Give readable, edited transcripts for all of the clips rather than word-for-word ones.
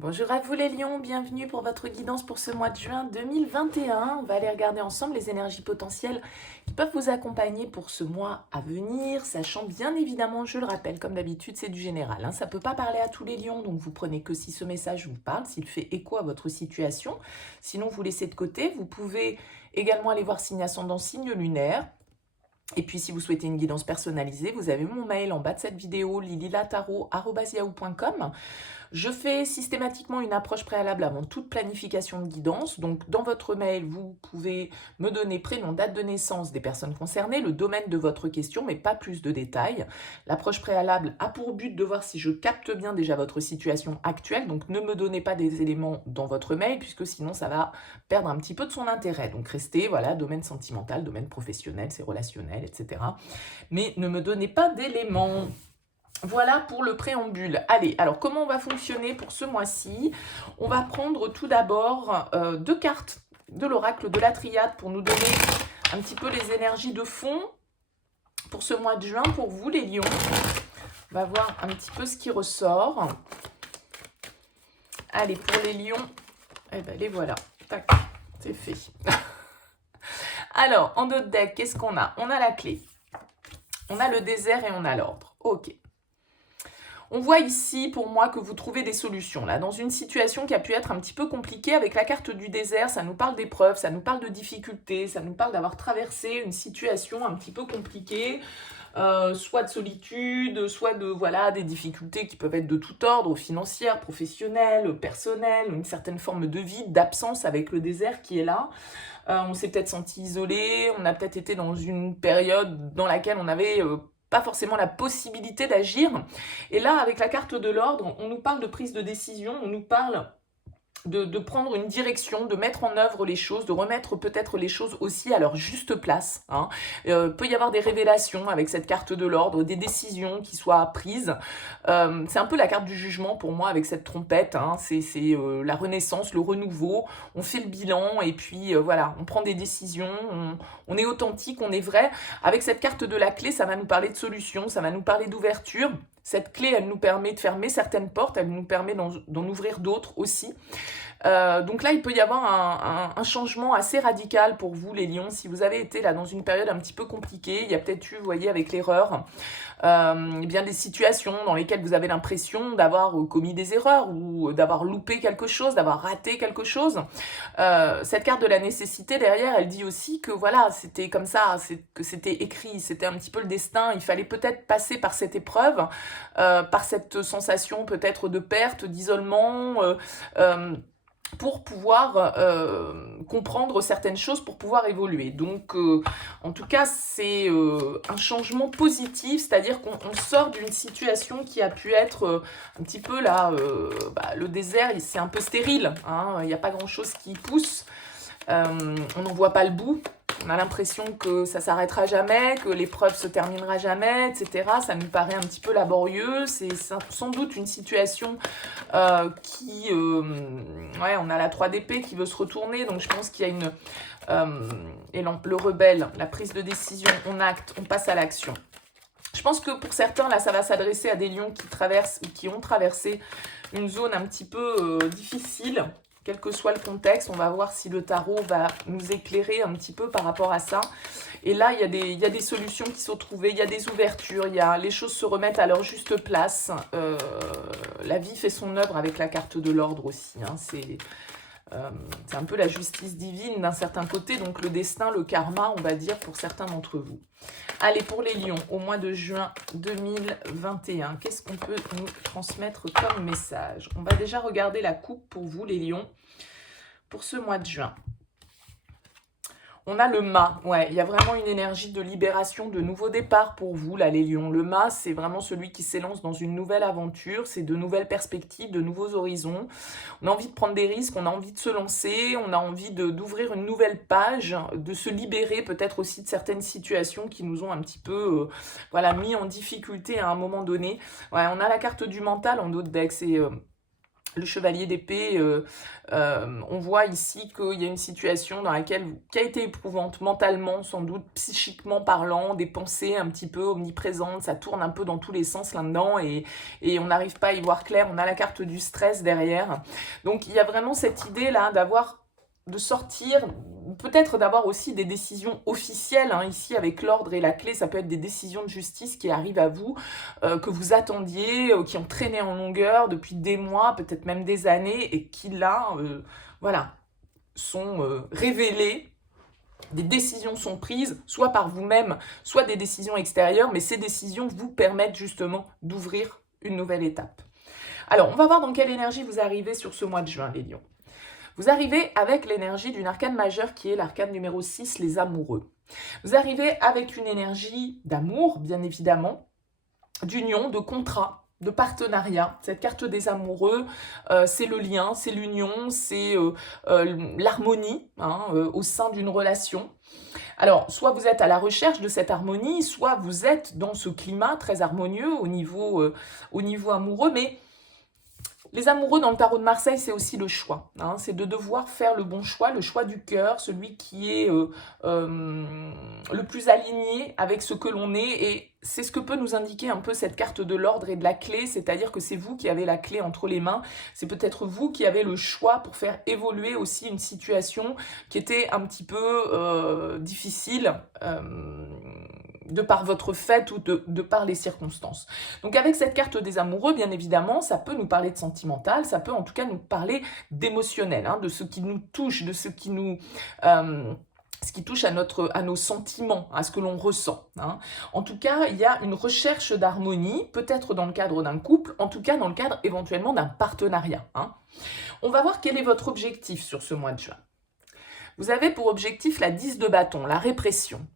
Bonjour à vous les lions, bienvenue pour votre guidance pour ce mois de juin 2021. On va aller regarder ensemble les énergies potentielles qui peuvent vous accompagner pour ce mois à venir, sachant bien évidemment, je le rappelle, comme d'habitude, c'est du général. Ça ne peut pas parler à tous les lions, donc vous prenez que si ce message vous parle, s'il fait écho à votre situation. Sinon, vous laissez de côté. Vous pouvez également aller voir signe ascendant, signe lunaire. Et puis, si vous souhaitez une guidance personnalisée, vous avez mon mail en bas de cette vidéo, lililataro@yahoo.com. Je fais systématiquement une approche préalable avant toute planification de guidance. Donc, dans votre mail, vous pouvez me donner prénom, date de naissance des personnes concernées, le domaine de votre question, mais pas plus de détails. L'approche préalable a pour but de voir si je capte bien déjà votre situation actuelle. Donc, ne me donnez pas des éléments dans votre mail, puisque sinon, ça va perdre un petit peu de son intérêt. Donc, restez, voilà, domaine sentimental, domaine professionnel, c'est relationnel, etc. Mais ne me donnez pas d'éléments. Voilà pour le préambule. Allez, alors comment on va fonctionner pour ce mois-ci? On va prendre tout d'abord deux cartes de l'oracle de la triade pour nous donner un petit peu les énergies de fond pour ce mois de juin, pour vous les lions. On va voir un petit peu ce qui ressort. Allez, pour les lions, eh ben les voilà. Tac, c'est fait. Alors, en notre deck, qu'est-ce qu'on a? On a la clé, on a le désert et on a l'ordre. Ok. On voit ici, pour moi, que vous trouvez des solutions. Là, dans une situation qui a pu être un petit peu compliquée, avec la carte du désert, ça nous parle d'épreuves, ça nous parle de difficultés, ça nous parle d'avoir traversé une situation un petit peu compliquée, soit de solitude, soit de voilà des difficultés qui peuvent être de tout ordre, financières, professionnelles, personnelles, une certaine forme de vide, d'absence avec le désert qui est là. On s'est peut-être senti isolé, on a peut-être été dans une période dans laquelle on avait pas forcément la possibilité d'agir. Et là, avec la carte de l'ordre, on nous parle de prise de décision, on nous parle de prendre une direction, de mettre en œuvre les choses, de remettre peut-être les choses aussi à leur juste place. Peut y avoir des révélations avec cette carte de l'ordre, des décisions qui soient prises. C'est un peu la carte du jugement pour moi avec cette trompette. C'est la renaissance, le renouveau. On fait le bilan et puis voilà, on prend des décisions, on est authentique, on est vrai. Avec cette carte de la clé, ça va nous parler de solution, ça va nous parler d'ouverture. Cette clé, elle nous permet de fermer certaines portes, elle nous permet d'en ouvrir d'autres aussi. Donc là, il peut y avoir un changement assez radical pour vous, les lions. Si vous avez été là dans une période un petit peu compliquée, il y a peut-être eu, vous voyez, avec l'erreur, eh bien des situations dans lesquelles vous avez l'impression d'avoir commis des erreurs ou d'avoir loupé quelque chose, d'avoir raté quelque chose. Cette carte de la nécessité, derrière, elle dit aussi que voilà, c'était comme ça, que c'était écrit, c'était un petit peu le destin. Il fallait peut-être passer par cette épreuve, par cette sensation peut-être de perte, d'isolement, pour pouvoir comprendre certaines choses, pour pouvoir évoluer. Donc, en tout cas, c'est un changement positif, c'est-à-dire qu'on sort d'une situation qui a pu être un petit peu là, le désert, c'est un peu stérile, il n'y a pas grand-chose qui pousse, on n'en voit pas le bout. On a l'impression que ça s'arrêtera jamais, que l'épreuve se terminera jamais, etc. Ça nous paraît un petit peu laborieux. C'est sans doute une situation ouais, on a la 3 d'épée qui veut se retourner. Donc je pense qu'il y a une... et le rebelle, la prise de décision, on acte, on passe à l'action. Je pense que pour certains, là, ça va s'adresser à des lions qui traversent ou qui ont traversé une zone un petit peu difficile. Quel que soit le contexte, on va voir si le tarot va nous éclairer un petit peu par rapport à ça. Et là, il y a des solutions qui sont trouvées, il y a des ouvertures, les choses se remettent à leur juste place. La vie fait son œuvre avec la carte de l'ordre aussi. C'est un peu la justice divine d'un certain côté, donc le destin, le karma, on va dire, pour certains d'entre vous. Allez, pour les lions, au mois de juin 2021, qu'est-ce qu'on peut nous transmettre comme message? On va déjà regarder la coupe pour vous, les lions, pour ce mois de juin. On a le mât, ouais, il y a vraiment une énergie de libération, de nouveau départ pour vous, là, les lions. Le mât, c'est vraiment celui qui s'élance dans une nouvelle aventure, c'est de nouvelles perspectives, de nouveaux horizons. On a envie de prendre des risques, on a envie de se lancer, on a envie d'ouvrir une nouvelle page, de se libérer peut-être aussi de certaines situations qui nous ont un petit peu voilà, mis en difficulté à un moment donné. Ouais, on a la carte du mental en notre deck, le chevalier d'épée, on voit ici qu'il y a une situation dans laquelle, qui a été éprouvante mentalement, sans doute, psychiquement parlant, des pensées un petit peu omniprésentes, ça tourne un peu dans tous les sens là-dedans et on n'arrive pas à y voir clair, on a la carte du stress derrière. Donc il y a vraiment cette idée là de sortir, peut-être d'avoir aussi des décisions officielles, hein, ici avec l'ordre et la clé, ça peut être des décisions de justice qui arrivent à vous, que vous attendiez, qui ont traîné en longueur depuis des mois, peut-être même des années, et qui là, voilà, sont révélées. Des décisions sont prises, soit par vous-même, soit des décisions extérieures, mais ces décisions vous permettent justement d'ouvrir une nouvelle étape. Alors, on va voir dans quelle énergie vous arrivez sur ce mois de juin, les lions. Vous arrivez avec l'énergie d'une arcane majeure qui est l'arcane numéro 6, les amoureux. Vous arrivez avec une énergie d'amour, bien évidemment, d'union, de contrat, de partenariat. Cette carte des amoureux, c'est le lien, c'est l'union, c'est l'harmonie hein, au sein d'une relation. Alors, soit vous êtes à la recherche de cette harmonie, soit vous êtes dans ce climat très harmonieux au niveau amoureux, mais les amoureux dans le tarot de Marseille, c'est aussi le choix. Hein, c'est de devoir faire le bon choix, le choix du cœur, celui qui est le plus aligné avec ce que l'on est. Et c'est ce que peut nous indiquer un peu cette carte de l'ordre et de la clé, c'est-à-dire que c'est vous qui avez la clé entre les mains. C'est peut-être vous qui avez le choix pour faire évoluer aussi une situation qui était un petit peu difficile. De par votre fait ou de par les circonstances. Donc avec cette carte des amoureux, bien évidemment, ça peut nous parler de sentimental, ça peut en tout cas nous parler d'émotionnel, hein, de ce qui nous touche, de ce qui nous... ce qui touche à nos sentiments, à ce que l'on ressent. Hein. En tout cas, il y a une recherche d'harmonie, peut-être dans le cadre d'un couple, en tout cas dans le cadre éventuellement d'un partenariat. Hein. On va voir quel est votre objectif sur ce mois de juin. Vous avez pour objectif la 10 de bâton, la répression.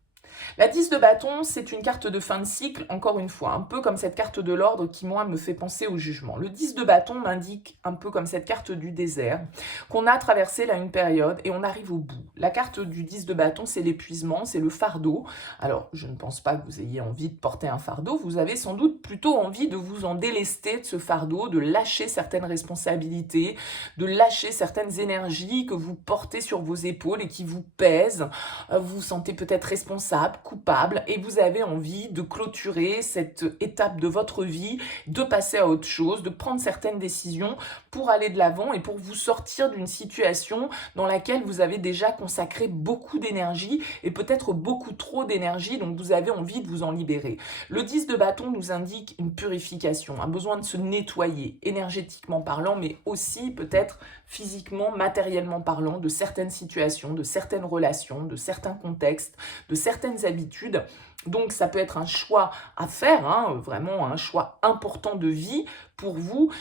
La 10 de bâton, c'est une carte de fin de cycle, encore une fois, un peu comme cette carte de l'ordre qui, moi, me fait penser au jugement. Le 10 de bâton m'indique, un peu comme cette carte du désert, qu'on a traversé là une période et on arrive au bout. La carte du 10 de bâton, c'est l'épuisement, c'est le fardeau. Alors, je ne pense pas que vous ayez envie de porter un fardeau, vous avez sans doute plutôt envie de vous en délester de ce fardeau, de lâcher certaines responsabilités, de lâcher certaines énergies que vous portez sur vos épaules et qui vous pèsent. Vous vous sentez peut-être responsable, coupable et vous avez envie de clôturer cette étape de votre vie, de passer à autre chose, de prendre certaines décisions pour aller de l'avant et pour vous sortir d'une situation dans laquelle vous avez déjà consacré beaucoup d'énergie et peut-être beaucoup trop d'énergie, donc vous avez envie de vous en libérer. Le 10 de bâton nous indique une purification, un besoin de se nettoyer, énergétiquement parlant, mais aussi peut-être physiquement, matériellement parlant, de certaines situations, de certaines relations, de certains contextes, de certaines habitudes. Donc ça peut être un choix à faire, hein, vraiment un choix important de vie pour vous.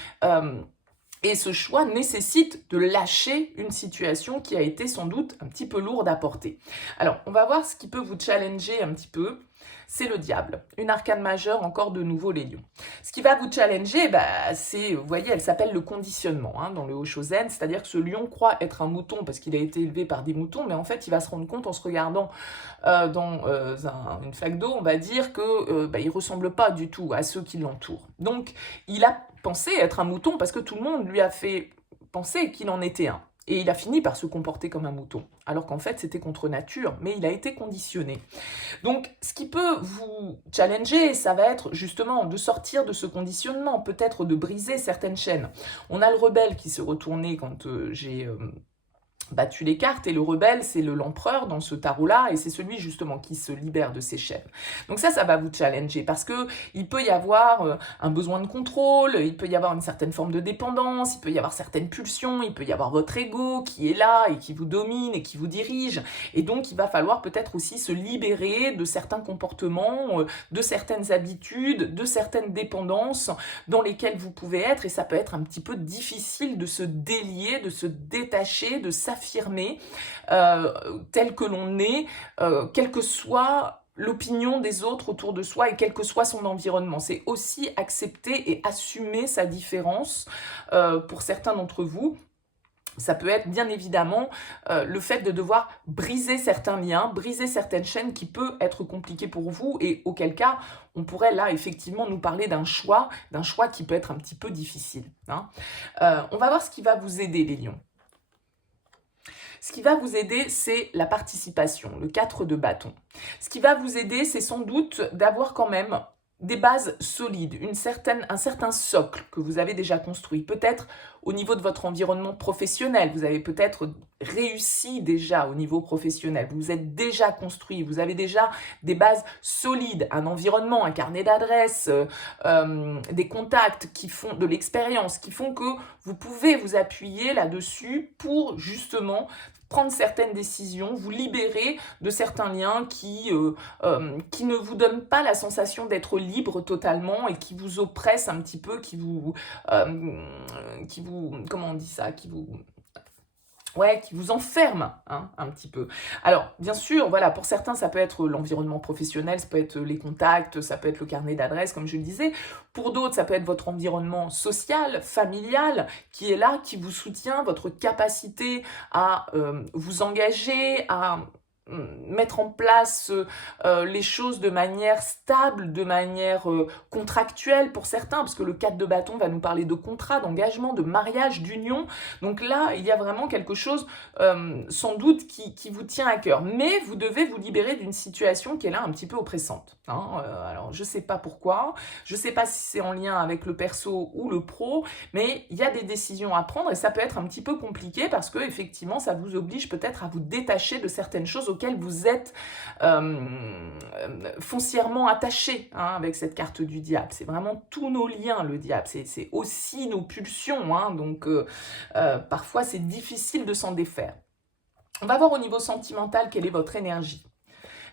Et ce choix nécessite de lâcher une situation qui a été sans doute un petit peu lourde à porter. Alors, on va voir ce qui peut vous challenger un petit peu. C'est le diable, une arcane majeure, encore de nouveau les lions. Ce qui va vous challenger, c'est, vous voyez, elle s'appelle le conditionnement hein, dans le Hoshozen, c'est-à-dire que ce lion croit être un mouton parce qu'il a été élevé par des moutons, mais en fait, il va se rendre compte en se regardant dans une flaque d'eau, on va dire que il ressemble pas du tout à ceux qui l'entourent. Donc, il a pensé être un mouton parce que tout le monde lui a fait penser qu'il en était un. Et il a fini par se comporter comme un mouton, alors qu'en fait c'était contre nature, mais il a été conditionné. Donc ce qui peut vous challenger, ça va être justement de sortir de ce conditionnement, peut-être de briser certaines chaînes. On a le rebelle qui s'est retourné quand j'ai battu les cartes, et le rebelle, c'est l'empereur dans ce tarot-là, et c'est celui justement qui se libère de ses chaînes. Donc ça va vous challenger, parce que il peut y avoir un besoin de contrôle, il peut y avoir une certaine forme de dépendance, il peut y avoir certaines pulsions, il peut y avoir votre ego qui est là, et qui vous domine, et qui vous dirige, et donc il va falloir peut-être aussi se libérer de certains comportements, de certaines habitudes, de certaines dépendances dans lesquelles vous pouvez être, et ça peut être un petit peu difficile de se délier, de se détacher, de s'affirmer tel que l'on est, quelle que soit l'opinion des autres autour de soi et quel que soit son environnement. C'est aussi accepter et assumer sa différence pour certains d'entre vous. Ça peut être bien évidemment le fait de devoir briser certains liens, briser certaines chaînes qui peut être compliqué pour vous et auquel cas on pourrait là effectivement nous parler d'un choix qui peut être un petit peu difficile. Hein. On va voir ce qui va vous aider les lions. Ce qui va vous aider, c'est la participation, le 4 de bâton. Ce qui va vous aider, c'est sans doute d'avoir quand même des bases solides, un certain socle que vous avez déjà construit. Peut-être au niveau de votre environnement professionnel, vous avez peut-être réussi déjà au niveau professionnel, vous êtes déjà construit, vous avez déjà des bases solides, un environnement, un carnet d'adresses, des contacts qui font de l'expérience, qui font que vous pouvez vous appuyer là-dessus pour justement prendre certaines décisions, vous libérer de certains liens qui ne vous donnent pas la sensation d'être libre totalement et qui vous oppressent un petit peu, comment on dit ça, qui vous enferme hein, un petit peu. Alors, bien sûr, voilà, pour certains, ça peut être l'environnement professionnel, ça peut être les contacts, ça peut être le carnet d'adresses, comme je le disais. Pour d'autres, ça peut être votre environnement social, familial, qui est là, qui vous soutient, votre capacité à vous engager, à mettre en place les choses de manière stable, de manière contractuelle pour certains, parce que le 4 de bâton va nous parler de contrat, d'engagement, de mariage, d'union. Donc là, il y a vraiment quelque chose sans doute qui vous tient à cœur. Mais vous devez vous libérer d'une situation qui est là un petit peu oppressante. Hein. Alors, je ne sais pas pourquoi, je ne sais pas si c'est en lien avec le perso ou le pro, mais il y a des décisions à prendre et ça peut être un petit peu compliqué parce que effectivement, ça vous oblige peut-être à vous détacher de certaines choses auxquelles vous êtes foncièrement attaché hein, avec cette carte du diable. C'est vraiment tous nos liens, le diable. C'est aussi nos pulsions. Hein, donc, parfois, c'est difficile de s'en défaire. On va voir au niveau sentimental quelle est votre énergie.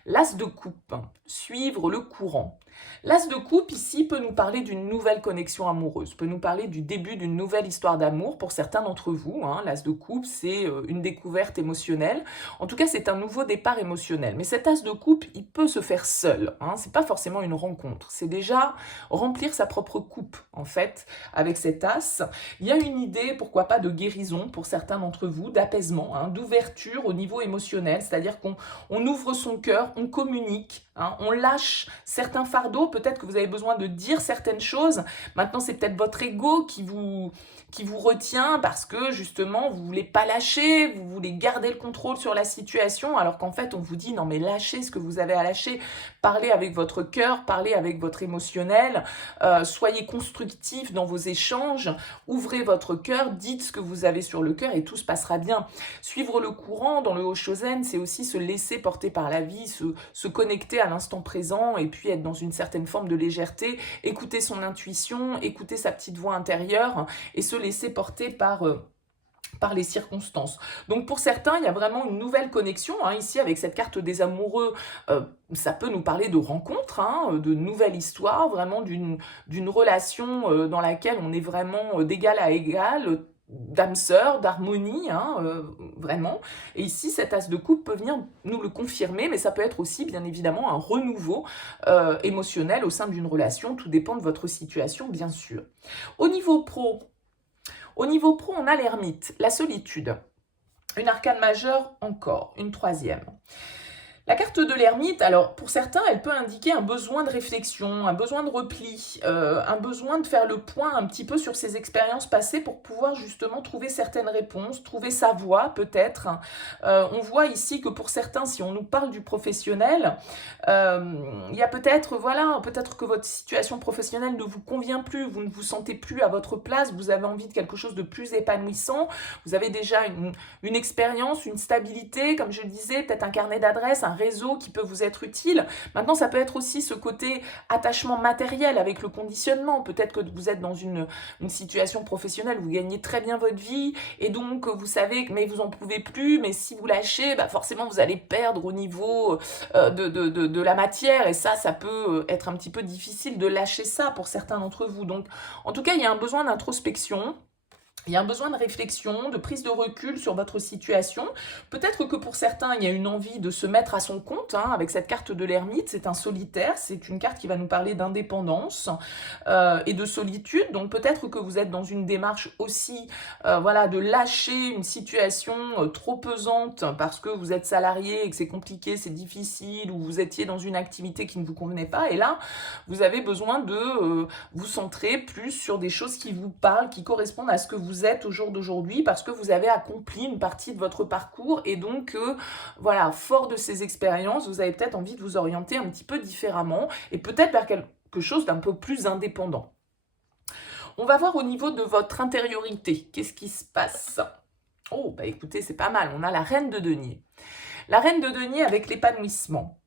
L'as de coupe, suivre le courant. L'as de coupe ici peut nous parler d'une nouvelle connexion amoureuse, peut nous parler du début d'une nouvelle histoire d'amour pour certains d'entre vous. Hein. L'as de coupe, c'est une découverte émotionnelle. En tout cas, c'est un nouveau départ émotionnel. Mais cet as de coupe, il peut se faire seul. Hein. C'est pas forcément une rencontre. C'est déjà remplir sa propre coupe, en fait, avec cet as. Il y a une idée, pourquoi pas, de guérison pour certains d'entre vous, d'apaisement, hein, d'ouverture au niveau émotionnel. C'est-à-dire qu'on ouvre son cœur, on communique, hein, on lâche certains fardeaux, peut-être que vous avez besoin de dire certaines choses. Maintenant, c'est peut-être votre ego qui vous retient parce que justement, vous ne voulez pas lâcher, vous voulez garder le contrôle sur la situation, alors qu'en fait, on vous dit non mais lâchez ce que vous avez à lâcher, parlez avec votre cœur, parlez avec votre émotionnel, soyez constructif dans vos échanges, ouvrez votre cœur, dites ce que vous avez sur le cœur et tout se passera bien. Suivre le courant dans le Hoshozen, c'est aussi se laisser porter par la vie, se connecter à l'instant présent et puis être dans une certaine forme de légèreté, écouter son intuition, écouter sa petite voix intérieure et se laisser porter par les circonstances. Donc pour certains, il y a vraiment une nouvelle connexion. Hein, ici, avec cette carte des amoureux, ça peut nous parler de rencontres, hein, de nouvelles histoires, vraiment d'une relation dans laquelle on est vraiment d'égal à égal, d'âme sœur, d'harmonie, hein, vraiment. Et ici, cet as de coupe peut venir nous le confirmer, mais ça peut être aussi, bien évidemment, un renouveau émotionnel au sein d'une relation. Tout dépend de votre situation, bien sûr. Au niveau pro, on a l'ermite, la solitude. Une arcane majeure encore, une troisième. La carte de l'ermite, alors pour certains, elle peut indiquer un besoin de réflexion, un besoin de repli, un besoin de faire le point un petit peu sur ses expériences passées pour pouvoir justement trouver certaines réponses, trouver sa voie peut-être. On voit ici que pour certains, si on nous parle du professionnel, il y a peut-être, voilà, peut-être que votre situation professionnelle ne vous convient plus, vous ne vous sentez plus à votre place, vous avez envie de quelque chose de plus épanouissant, vous avez déjà une expérience, une stabilité, comme je le disais, peut-être un carnet d'adresses, un réseau qui peut vous être utile. Maintenant, ça peut être aussi ce côté attachement matériel avec le conditionnement. Peut-être que vous êtes dans une situation professionnelle, vous gagnez très bien votre vie et donc vous savez que mais vous en pouvez plus, mais si vous lâchez, bah forcément vous allez perdre au niveau de la matière et ça peut être un petit peu difficile de lâcher ça pour certains d'entre vous. Donc, en tout cas, il y a un besoin d'introspection. Il y a un besoin de réflexion, de prise de recul sur votre situation. Peut-être que pour certains, il y a une envie de se mettre à son compte, hein, avec cette carte de l'ermite. C'est un solitaire, c'est une carte qui va nous parler d'indépendance et de solitude. Donc peut-être que vous êtes dans une démarche aussi voilà, de lâcher une situation trop pesante parce que vous êtes salarié et que c'est compliqué, c'est difficile, ou vous étiez dans une activité qui ne vous convenait pas. Et là, vous avez besoin de vous centrer plus sur des choses qui vous parlent, qui correspondent à ce que vous êtes au jour d'aujourd'hui, parce que vous avez accompli une partie de votre parcours, et donc voilà, fort de ces expériences, vous avez peut-être envie de vous orienter un petit peu différemment, et peut-être vers quelque chose d'un peu plus indépendant. On va voir au niveau de votre intériorité, qu'est-ce qui se passe? Oh, bah écoutez, c'est pas mal, on a la reine de denier. La reine de denier avec l'épanouissement.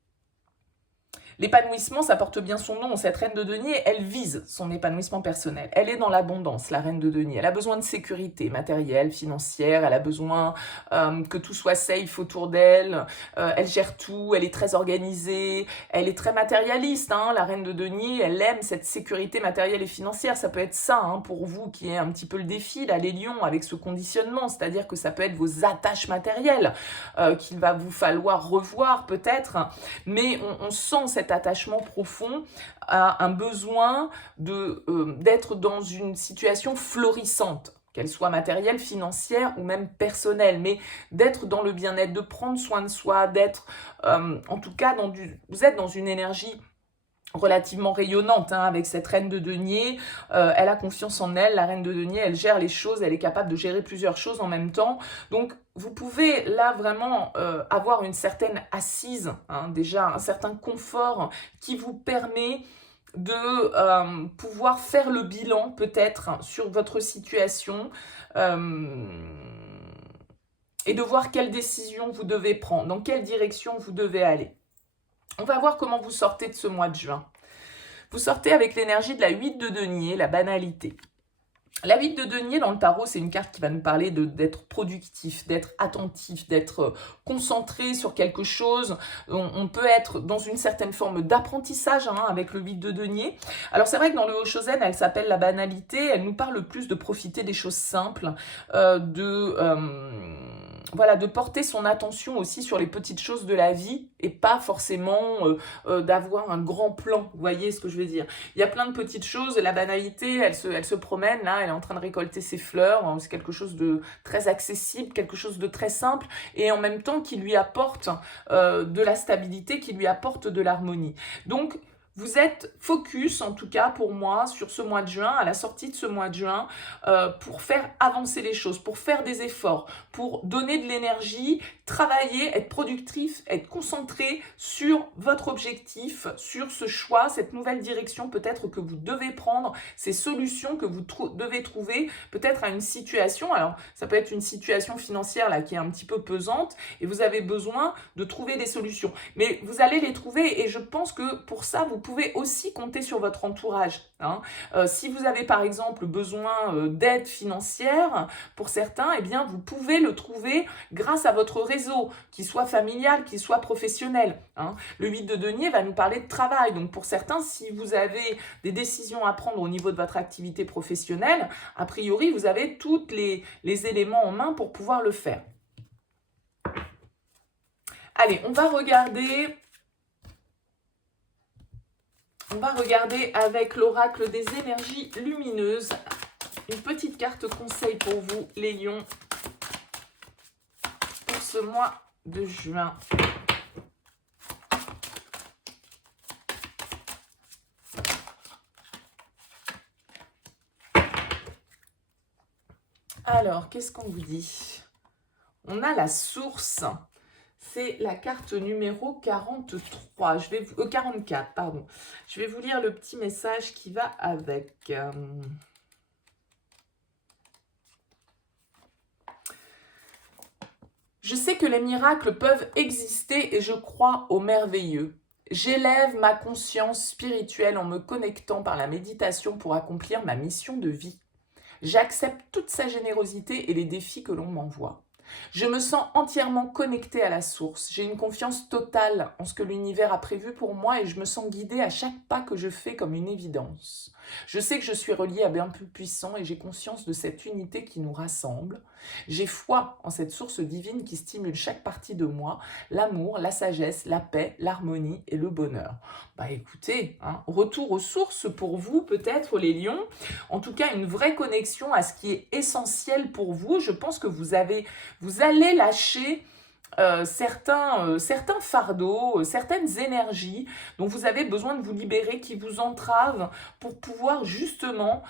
L'épanouissement, ça porte bien son nom. Cette reine de denier, elle vise son épanouissement personnel. Elle est dans l'abondance, la reine de denier. Elle a besoin de sécurité matérielle, financière. Elle a besoin que tout soit safe autour d'elle. Elle gère tout. Elle est très organisée. Elle est très matérialiste. Hein. La reine de denier, elle aime cette sécurité matérielle et financière. Ça peut être ça, hein, pour vous, qui est un petit peu le défi, là, les lions, avec ce conditionnement. C'est-à-dire que ça peut être vos attaches matérielles qu'il va vous falloir revoir, peut-être. Mais on sent cette attachement profond à un besoin d'être dans une situation florissante, qu'elle soit matérielle, financière ou même personnelle, mais d'être dans le bien-être, de prendre soin de soi, d'être en tout cas vous êtes dans une énergie relativement rayonnante, hein, avec cette reine de denier. Elle a confiance en elle, la reine de denier, elle gère les choses, elle est capable de gérer plusieurs choses en même temps. Donc vous pouvez là vraiment avoir une certaine assise, hein, déjà un certain confort qui vous permet de pouvoir faire le bilan peut-être sur votre situation et de voir quelle décision vous devez prendre, dans quelle direction vous devez aller. On va voir comment vous sortez de ce mois de juin. Vous sortez avec l'énergie de la 8 de denier, la banalité. La 8 de denier dans le tarot, c'est une carte qui va nous parler d'être productif, d'être attentif, d'être concentré sur quelque chose. On peut être dans une certaine forme d'apprentissage, hein, avec le 8 de denier. Alors c'est vrai que dans le Hoshozen, elle s'appelle la banalité. Elle nous parle plus de profiter des choses simples, voilà, de porter son attention aussi sur les petites choses de la vie et pas forcément d'avoir un grand plan. Vous voyez ce que je veux dire? Il y a plein de petites choses. La banalité, elle se promène là, elle est en train de récolter ses fleurs. C'est quelque chose de très accessible, quelque chose de très simple et en même temps qui lui apporte de la stabilité, qui lui apporte de l'harmonie. Donc, vous êtes focus, en tout cas pour moi, sur ce mois de juin, à la sortie de ce mois de juin, pour faire avancer les choses, pour faire des efforts, pour donner de l'énergie, travailler, être productif, être concentré sur votre objectif, sur ce choix, cette nouvelle direction peut-être que vous devez prendre, ces solutions que vous devez trouver peut-être à une situation. Alors, ça peut être une situation financière là qui est un petit peu pesante et vous avez besoin de trouver des solutions. Mais vous allez les trouver et je pense que pour ça, vous pouvez aussi compter sur votre entourage. Hein. Si vous avez par exemple besoin d'aide financière, pour certains, eh bien, vous pouvez le trouver grâce à votre réseau, qu'il soit familial, qu'il soit professionnel. Hein. Le 8 de denier va nous parler de travail. Donc pour certains, si vous avez des décisions à prendre au niveau de votre activité professionnelle, a priori, vous avez tous les éléments en main pour pouvoir le faire. Allez, on va regarder avec l'oracle des énergies lumineuses. Une petite carte conseil pour vous, les lions, pour ce mois de juin. Alors, qu'est-ce qu'on vous dit? On a la source. C'est la carte numéro 43. 44, pardon. Je vais vous lire le petit message qui va avec. Je sais que les miracles peuvent exister et je crois au merveilleux. J'élève ma conscience spirituelle en me connectant par la méditation pour accomplir ma mission de vie. J'accepte toute sa générosité et les défis que l'on m'envoie. Je me sens entièrement connectée à la source. J'ai une confiance totale en ce que l'univers a prévu pour moi et je me sens guidée à chaque pas que je fais comme une évidence. Je sais que je suis reliée à bien plus puissant et j'ai conscience de cette unité qui nous rassemble. J'ai foi en cette source divine qui stimule chaque partie de moi, l'amour, la sagesse, la paix, l'harmonie et le bonheur. Bah écoutez, hein, retour aux sources pour vous peut-être les lions. En tout cas, une vraie connexion à ce qui est essentiel pour vous. Je pense que vous allez lâcher certains fardeaux, certaines énergies dont vous avez besoin de vous libérer, qui vous entravent pour pouvoir justement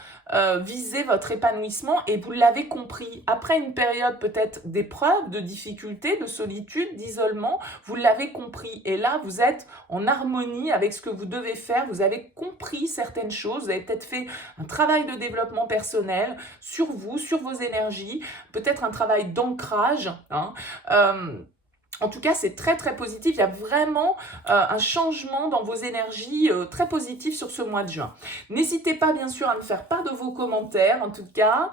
viser votre épanouissement. Et vous l'avez compris, après une période peut-être d'épreuve, de difficulté, de solitude, d'isolement, vous l'avez compris. Et là, vous êtes en harmonie avec ce que vous devez faire. Vous avez compris certaines choses. Vous avez peut-être fait un travail de développement personnel sur vous, sur vos énergies, peut-être un travail d'ancrage, hein. En tout cas, c'est très très positif. Il y a vraiment un changement dans vos énergies très positif sur ce mois de juin. N'hésitez pas bien sûr à me faire part de vos commentaires. En tout cas,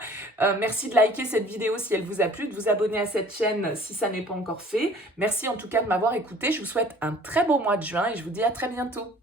merci de liker cette vidéo si elle vous a plu, de vous abonner à cette chaîne si ça n'est pas encore fait. Merci en tout cas de m'avoir écouté. Je vous souhaite un très beau mois de juin et je vous dis à très bientôt.